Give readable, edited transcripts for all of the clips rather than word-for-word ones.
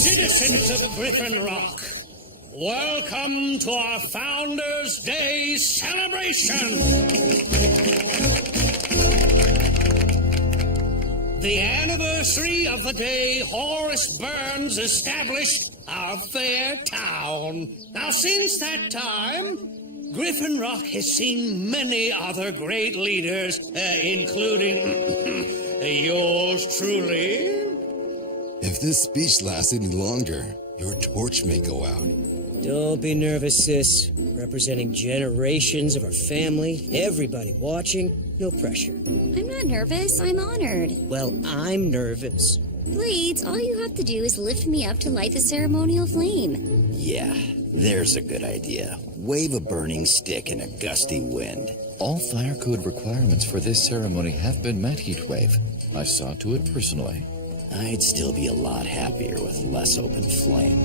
Citizens of Griffin Rock, welcome to our Founders' Day celebration. The anniversary of the day Horace Burns established our fair town. Now, since that time, Griffin Rock has seen many other great leaders, including yours truly. If this speech lasts any longer, your torch may go out. Don't be nervous, sis. Representing generations of our family, everybody watching, no pressure. I'm not nervous, I'm honored. Well, I'm nervous. Blades, all you have to do is lift me up to light the ceremonial flame. Yeah, there's a good idea. Wave a burning stick in a gusty wind. All fire code requirements for this ceremony have been met, Heatwave. I saw to it personally. I'd still be a lot happier with less open flame.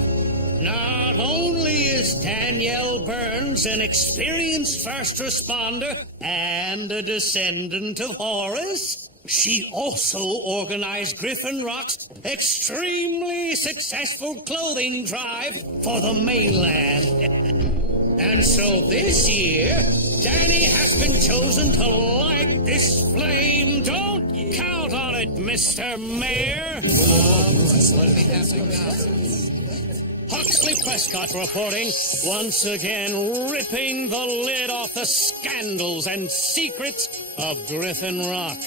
Not only is Danielle Burns an experienced first responder and a descendant of Horace, she also organized Griffin Rock's extremely successful clothing drive for the mainland. And so this year, Danny has been chosen to light this flame. Don't count on it, Mr. Mayor. Huxley Prescott reporting, once again ripping the lid off the scandals and secrets of Griffin Rock.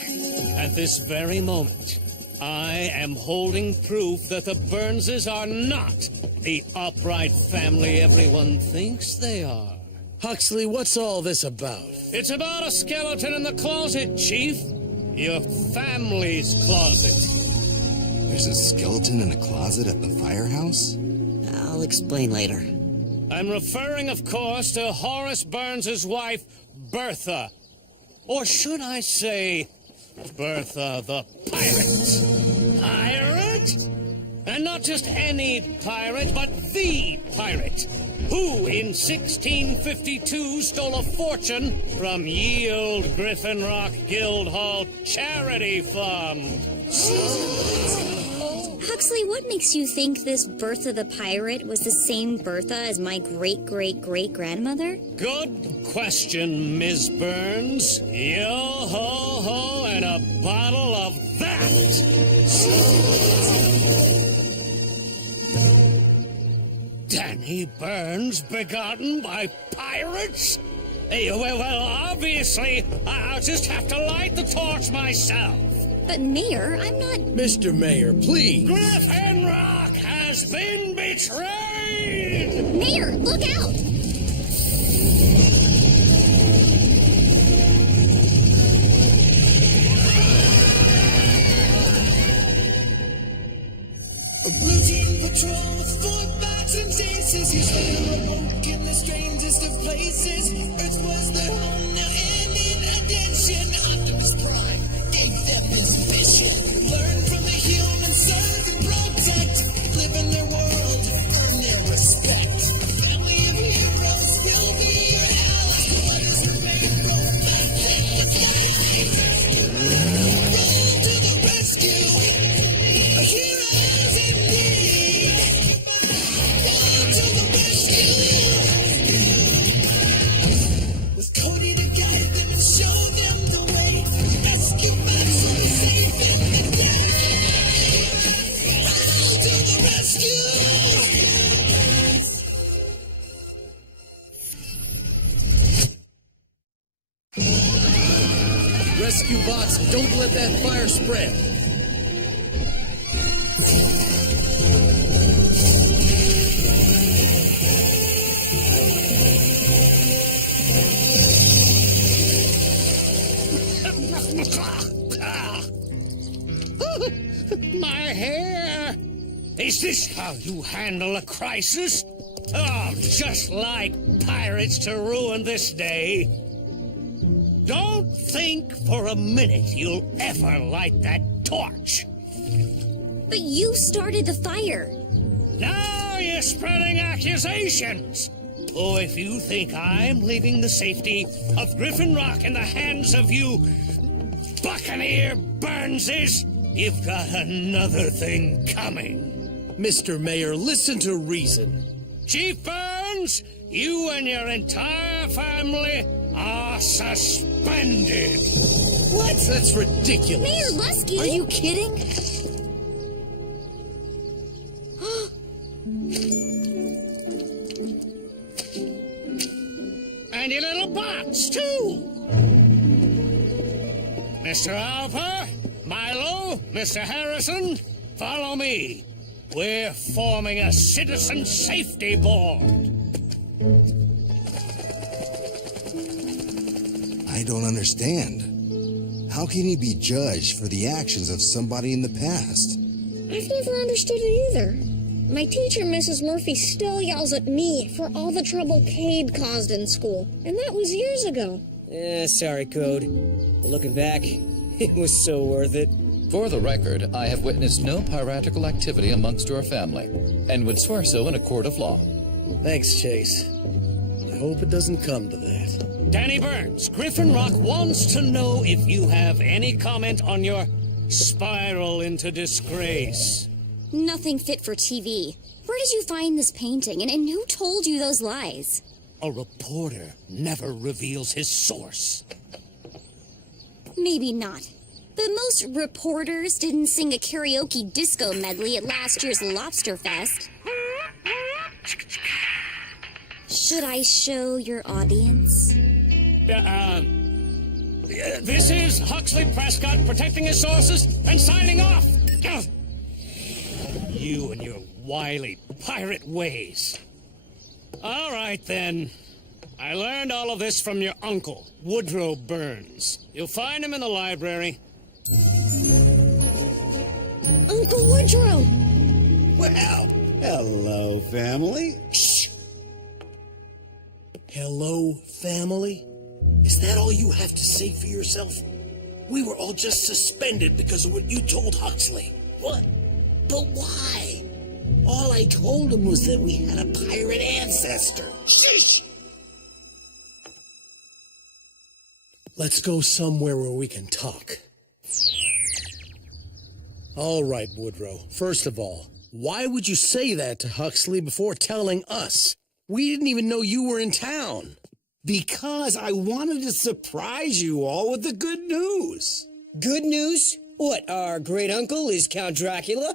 At this very moment, I am holding proof that the Burnses are not the upright family everyone thinks they are. Huxley, what's all this about? It's about a skeleton in the closet, Chief. Your family's closet. There's a skeleton in a closet at the firehouse? I'll explain later. I'm referring, of course, to Horace Burns's wife, Bertha. Or should I say, Bertha the pirate. Pirate? And not just any pirate, but the pirate, who in 1652 stole a fortune from ye old Griffin Rock Guildhall Charity Fund. Huxley, what makes you think this Bertha the pirate was the same Bertha as my great-great-great-grandmother? Good question, Ms. Burns. Yo-ho-ho and a bottle of that. Danny Burns begotten by pirates? Well, obviously, I'll just have to light the torch myself. But Mayor, I'm not... Mr. Mayor, please. Griffin Rock has been betrayed! Mayor, look out! A routine patrol with 4 bats and dances. He's there awoke in the strangest of places. Earth was their home, now and in addition, Optimus Prime gave them his mission. Learn from the humans, serve and protect. Live in their world, earn their respect. Family of heroes will be your allies. What is remain for back in the sky? Roll to the rescue. A heroes indeed. Roll to the rescue. With Cody to guide them and show them the way. Rescue Max will be safe in the day. Roll to the rescue. Rescue bots, don't let that fire spread. My hair! Is this how you handle a crisis? Oh, just like pirates to ruin this day. Don't think for a minute you'll ever light that torch. But you started the fire. Now you're spreading accusations. Oh, if you think I'm leaving the safety of Griffin Rock in the hands of you Buccaneer Burnses, you've got another thing coming. Mr. Mayor, listen to reason. Chief Burns, you and your entire family are suspended. What? That's ridiculous. Mayor Lusky! Are you kidding? And your little box, too. Mr. Alper, Milo, Mr. Harrison, follow me. We're forming a citizen safety board. I don't understand. How can he be judged for the actions of somebody in the past? I've never understood it either. My teacher, Mrs. Murphy, still yells at me for all the trouble Cade caused in school. And that was years ago. Sorry, Code. But looking back, it was so worth it. For the record, I have witnessed no piratical activity amongst your family, and would swear so in a court of law. Thanks, Chase. I hope it doesn't come to that. Danny Burns, Griffin Rock wants to know if you have any comment on your spiral into disgrace. Nothing fit for TV. Where did you find this painting, and who told you those lies? A reporter never reveals his source. Maybe not. But most reporters didn't sing a karaoke disco medley at last year's Lobster Fest. Should I show your audience? This is Huxley Prescott protecting his sources and signing off. You and your wily pirate ways. All right, then. I learned all of this from your uncle, Woodrow Burns. You'll find him in the library. Uncle Woodrow! Well, hello, family. Shh! Hello, family? Is that all you have to say for yourself? We were all just suspended because of what you told Huxley. What? But why? All I told him was that we had a pirate ancestor. Shh! Let's go somewhere where we can talk. All right, Woodrow. First of all, why would you say that to Huxley before telling us? We didn't even know you were in town. Because I wanted to surprise you all with the good news. Good news? What, our great uncle is Count Dracula?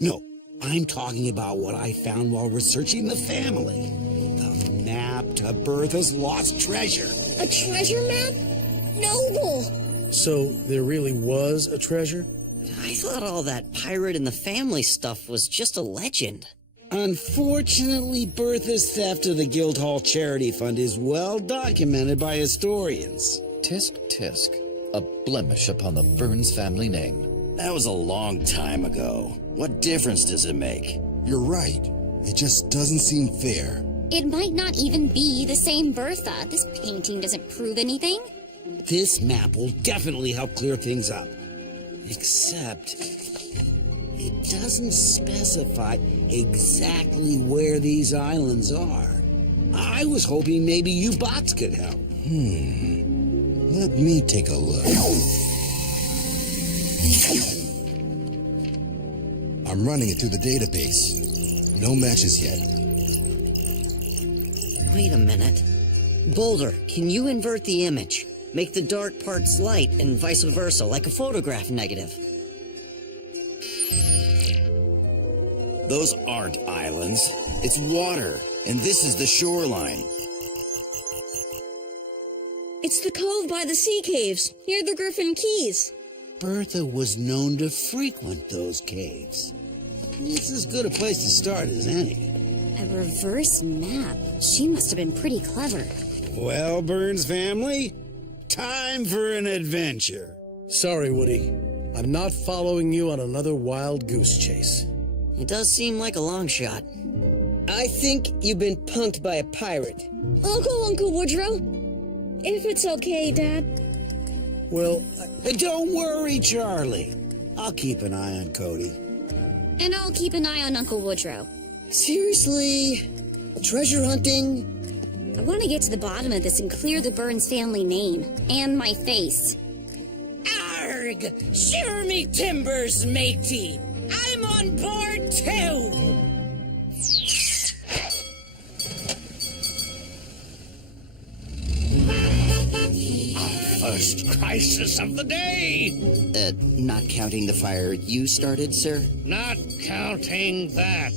No, I'm talking about what I found while researching the family. The map to Bertha's lost treasure. A treasure map? Noble! So there really was a treasure? I thought all that pirate in the family stuff was just a legend. Unfortunately, Bertha's theft of the Guildhall Charity Fund is well documented by historians. Tisk tisk, a blemish upon the Burns family name. That was a long time ago. What difference does it make? You're right. It just doesn't seem fair. It might not even be the same Bertha. This painting doesn't prove anything. This map will definitely help clear things up. Except, it doesn't specify exactly where these islands are. I was hoping maybe you bots could help. Let me take a look. I'm running it through the database. No matches yet. Wait a minute. Boulder, can you invert the image? Make the dark parts light and vice versa, like a photograph negative. Those aren't islands. It's water, and this is the shoreline. It's the cove by the sea caves, near the Griffin Keys. Bertha was known to frequent those caves. It's as good a place to start as any. A reverse map. She must have been pretty clever. Well, Burns family, time for an adventure. Sorry, Woody. I'm not following you on another wild goose chase. It does seem like a long shot. I think you've been punked by a pirate. Uncle Woodrow. If it's okay, Dad. Well, Don't worry, Charlie. I'll keep an eye on Cody. And I'll keep an eye on Uncle Woodrow. Seriously? Treasure hunting? I want to get to the bottom of this and clear the Burns family name. And my face. Arg! Shiver me timbers, matey! I'm on on board too! First crisis of the day. Not counting the fire you started, sir? Not counting that.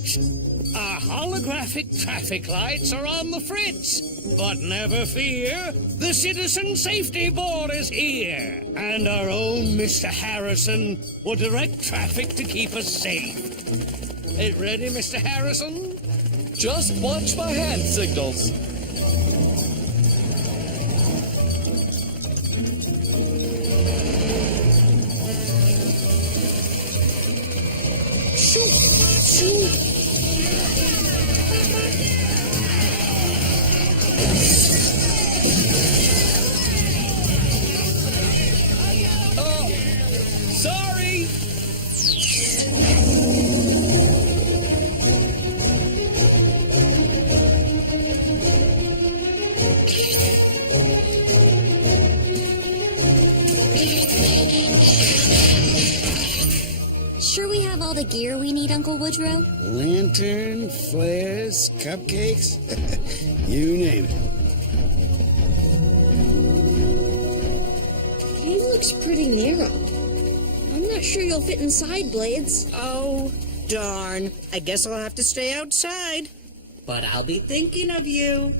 Our holographic traffic lights are on the fritz. But never fear, the Citizen Safety Board is here. And our own Mr. Harrison will direct traffic to keep us safe. It ready, Mr. Harrison? Just watch my hand signals. Sorry! Sure we have all the gear we need, Uncle Woodrow? Lantern, flares, cupcakes, you name it. He looks pretty narrow. I'm not sure you'll fit inside, Blades. Oh, darn. I guess I'll have to stay outside. But I'll be thinking of you.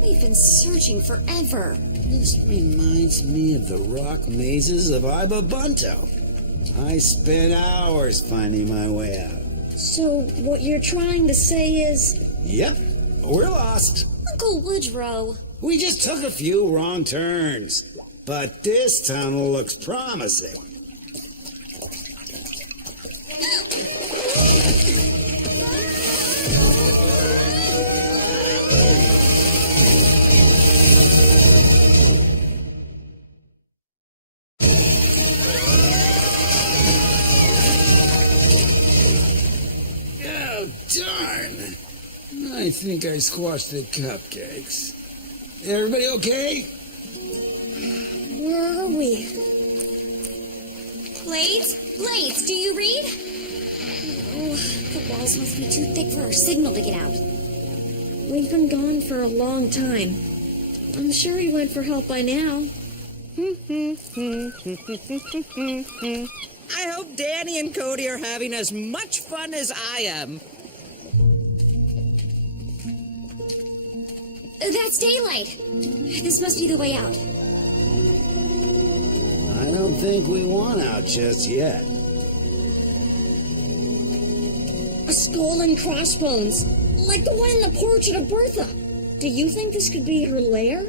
We've been searching forever. This reminds me of the rock mazes of Ibabunto. I spent hours finding my way out. So, what you're trying to say is... Yep, we're lost. Uncle Woodrow. We just took a few wrong turns. But this tunnel looks promising. Oh, darn. I think I squashed the cupcakes. Everybody okay? Where are we? Blades? Blades, do you read? Oh, the walls must be too thick for our signal to get out. We've been gone for a long time. I'm sure he went for help by now. I hope Danny and Cody are having as much fun as I am. That's daylight. This must be the way out. I don't think we want out just yet. A skull and crossbones, like the one in the portrait of Bertha. Do you think this could be her lair?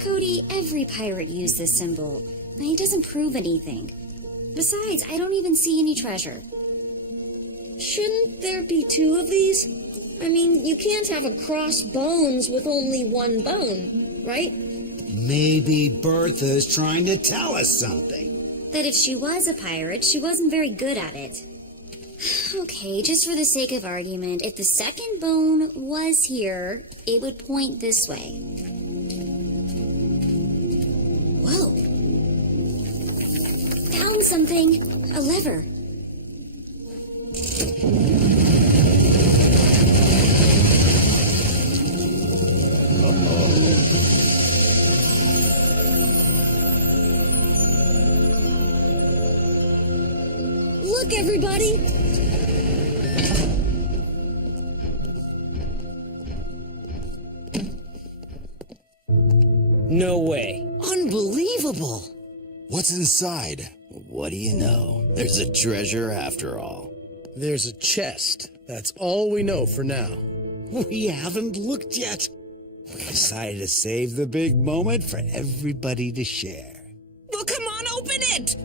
Cody, every pirate used this symbol. It doesn't prove anything. Besides, I don't even see any treasure. Shouldn't there be two of these? I mean, you can't have a crossbones with only one bone, right? Maybe Bertha's trying to tell us something. That if she was a pirate, she wasn't very good at it. Okay, just for the sake of argument, if the second bone was here, it would point this way. Whoa. Found something. A lever. Look, everybody! No way. Unbelievable! What's inside? What do you know? There's a treasure after all. There's a chest. That's all we know for now. We haven't looked yet. We decided to save the big moment for everybody to share. Well, come on, open it!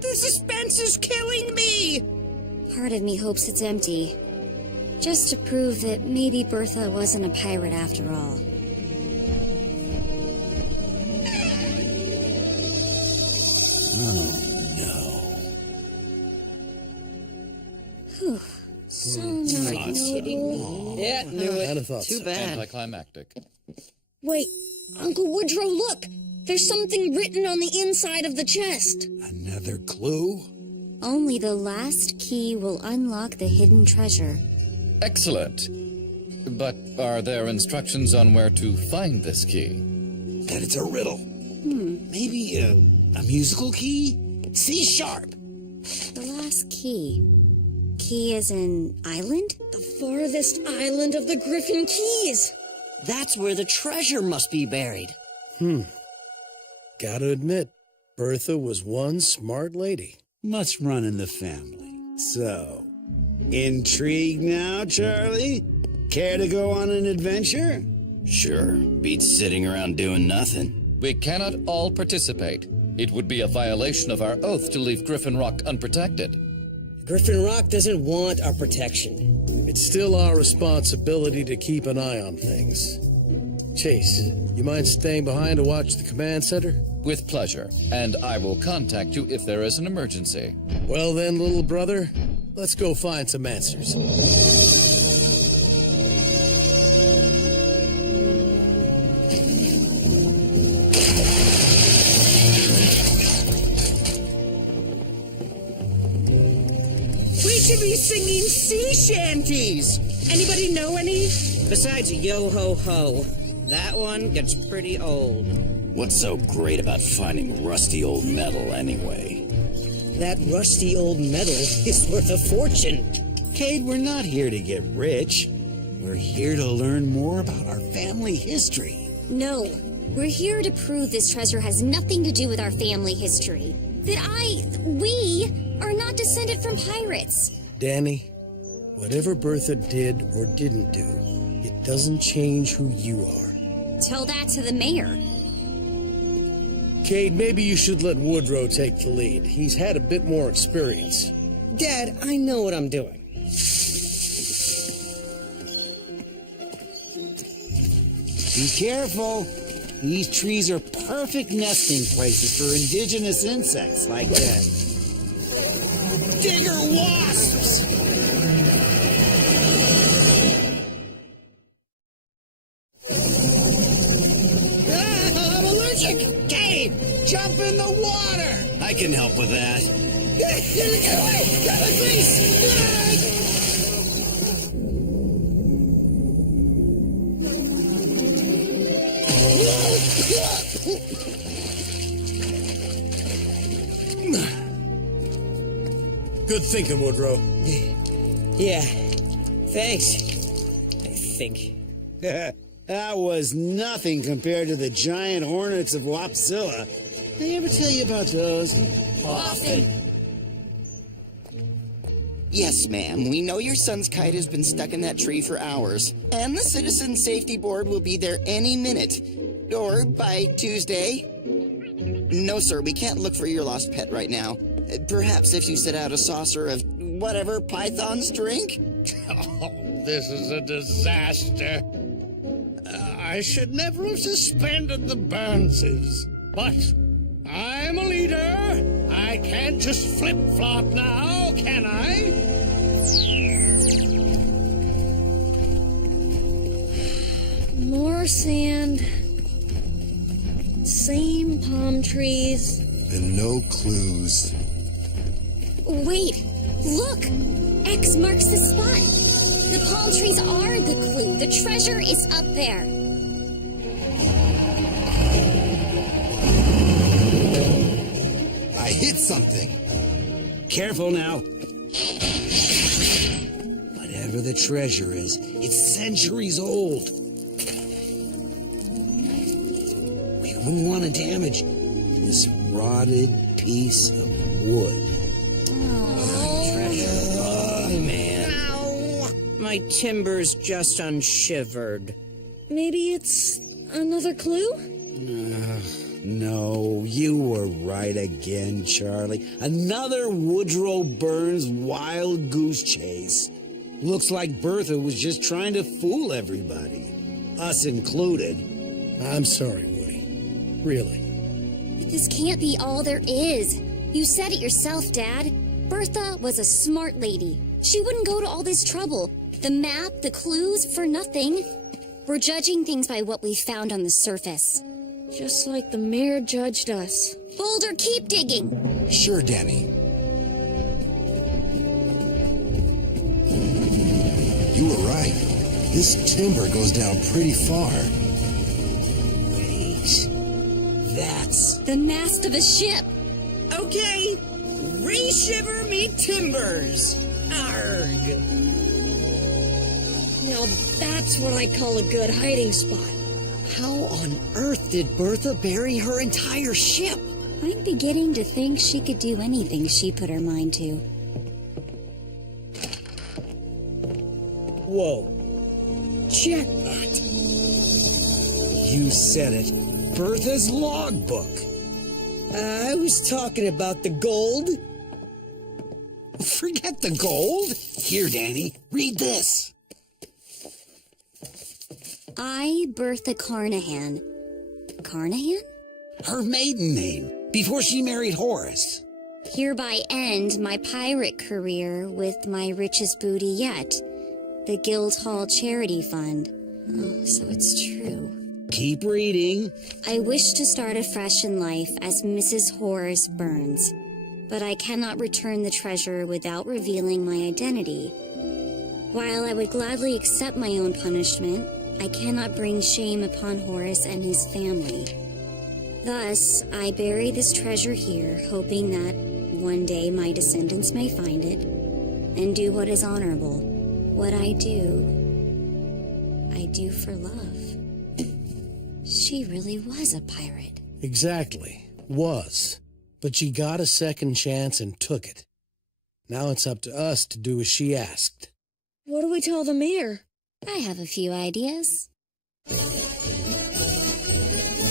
The suspense is killing me! Part of me hopes it's empty. Just to prove that maybe Bertha wasn't a pirate after all. Yeah, knew it. Kind of thought Too so. bad. Anticlimactic. Wait, Uncle Woodrow, look! There's something written on the inside of the chest. Another clue? Only the last key will unlock the hidden treasure. Excellent. But are there instructions on where to find this key? That it's a riddle. Maybe a musical key? C sharp. The last key. Key as in island? The farthest island of the Griffin Keys. That's where the treasure must be buried. Gotta admit, Bertha was one smart lady. Must run in the family. So, intrigued now, Charlie? Care to go on an adventure? Sure, beats sitting around doing nothing. We cannot all participate. It would be a violation of our oath to leave Griffin Rock unprotected. Griffin Rock doesn't want our protection. It's still our responsibility to keep an eye on things. Chase, you mind staying behind to watch the command center? With pleasure, and I will contact you if there is an emergency. Well then, little brother, let's go find some answers. We should be singing sea shanties. Anybody know any? Besides Yo Ho Ho, that one gets pretty old. What's so great about finding rusty old metal anyway? That rusty old metal is worth a fortune. Cade, we're not here to get rich. We're here to learn more about our family history. No, we're here to prove this treasure has nothing to do with our family history. We are not descended from pirates. Danny, whatever Bertha did or didn't do, it doesn't change who you are. Tell that to the mayor. Cade, maybe you should let Woodrow take the lead. He's had a bit more experience. Dad, I know what I'm doing. Be careful. These trees are perfect nesting places for indigenous insects like digger wasps. I'm allergic. Cade, jump in the water. I can help with that. Get away! Get away, please! Good thinking, Woodrow. Yeah, thanks. I think. That was nothing compared to the giant hornets of Wapsilla. Did I ever tell you about those? Often. Yes, ma'am. We know your son's kite has been stuck in that tree for hours, and the Citizen Safety Board will be there any minute. Or by Tuesday. No, sir, we can't look for your lost pet right now. Perhaps if you set out a saucer of whatever pythons drink? Oh, this is a disaster. I should never have suspended the Burnses. But I'm a leader. I can't just flip-flop now, can I? More sand. Same palm trees. And no clues. Wait, look! X marks the spot. The palm trees are the clue. The treasure is up there. I hit something. Careful now. Whatever the treasure is, it's centuries old. We wouldn't want to damage this rotted piece of wood. Oh, man. Ow. My timbers just unshivered. Maybe it's another clue? No, you were right again, Charlie. Another Woodrow Burns wild goose chase. Looks like Bertha was just trying to fool everybody, us included. I'm sorry, Woody. Really. This can't be all there is. You said it yourself, Dad. Bertha was a smart lady. She wouldn't go to all this trouble. The map, the clues, for nothing. We're judging things by what we found on the surface. Just like the mayor judged us. Boulder, keep digging! Sure, Danny. You were right. This timber goes down pretty far. Wait. That's... The mast of a ship! Okay, re-shiver me timbers. Arg. Now that's what I call a good hiding spot. How on earth did Bertha bury her entire ship? I'm beginning to think she could do anything she put her mind to. Whoa. Jackpot. You said it. Bertha's logbook. I was talking about the gold. Forget the gold. Here, Danny, read this. I, Bertha Carnahan. Carnahan? Her maiden name, before she married Horace. Hereby end my pirate career with my richest booty yet, the Guildhall Charity Fund. Oh, so it's true. Keep reading. I wish to start afresh in life as Mrs. Horace Burns, but I cannot return the treasure without revealing my identity. While I would gladly accept my own punishment, I cannot bring shame upon Horace and his family. Thus, I bury this treasure here, hoping that one day my descendants may find it and do what is honorable. What I do for love. She really was a pirate. Exactly. Was. But she got a second chance and took it. Now it's up to us to do as she asked. What do we tell the mayor? I have a few ideas.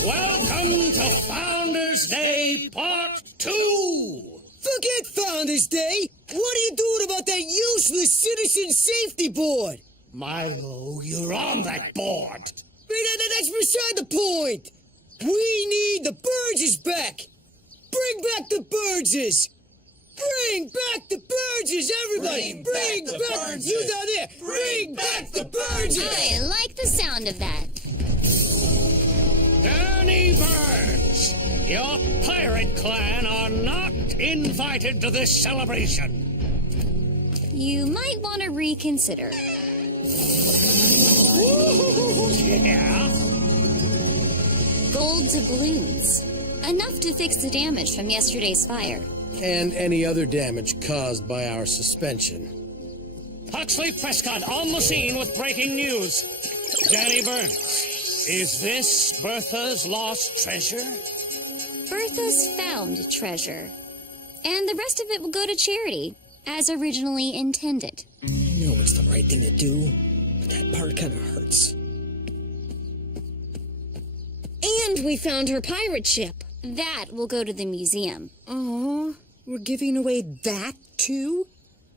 Welcome to Founders Day Part 2! Forget Founders Day! What are you doing about that useless Citizen Safety Board? Milo, you're on that board! That's beside the point! We need the Burges back! Bring back the Burges! Bring back the Burges, everybody! Bring back you down there! Bring back the Burges! I like the sound of that. Danny Burns, your pirate clan are not invited to this celebration. You might want to reconsider. Yeah? Gold doubloons. Enough to fix the damage from yesterday's fire. And any other damage caused by our suspension. Huxley Prescott on the scene with breaking news. Danny Burns, is this Bertha's lost treasure? Bertha's found treasure. And the rest of it will go to charity, as originally intended. I know it's the right thing to do, but that part kind of hurts. And we found her pirate ship. That will go to the museum. Oh, we're giving away that too?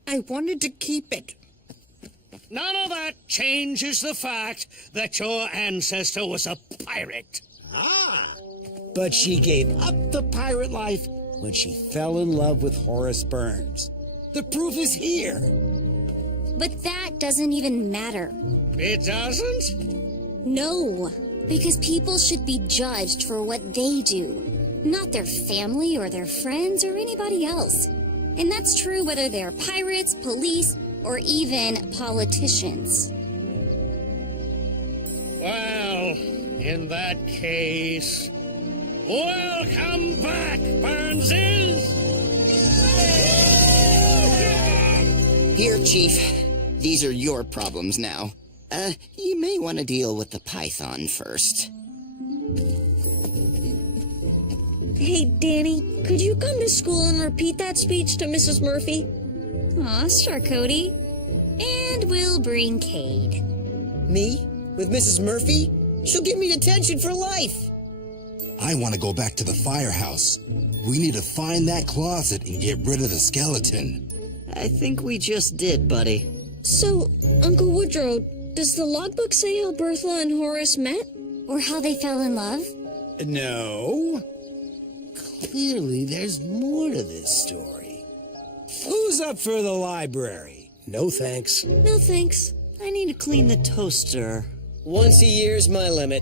I wanted to keep it. None of that changes the fact that your ancestor was a pirate. Ah, but she gave up the pirate life when she fell in love with Horace Burns. The proof is here. But that doesn't even matter. It doesn't? No, because people should be judged for what they do, not their family or their friends or anybody else. And that's true whether they're pirates, police, or even politicians. Well, in that case, welcome back, Burnses! Here, Chief. These are your problems now. You may want to deal with the python first. Hey, Danny, could you come to school and repeat that speech to Mrs. Murphy? Aw, sure, Cody. And we'll bring Cade. Me? With Mrs. Murphy? She'll give me detention for life. I want to go back to the firehouse. We need to find that closet and get rid of the skeleton. I think we just did, buddy. So, Uncle Woodrow, does the logbook say how Bertha and Horace met? Or how they fell in love? No. Clearly, there's more to this story. Who's up for the library? No thanks. No thanks. I need to clean the toaster. Once a year's my limit.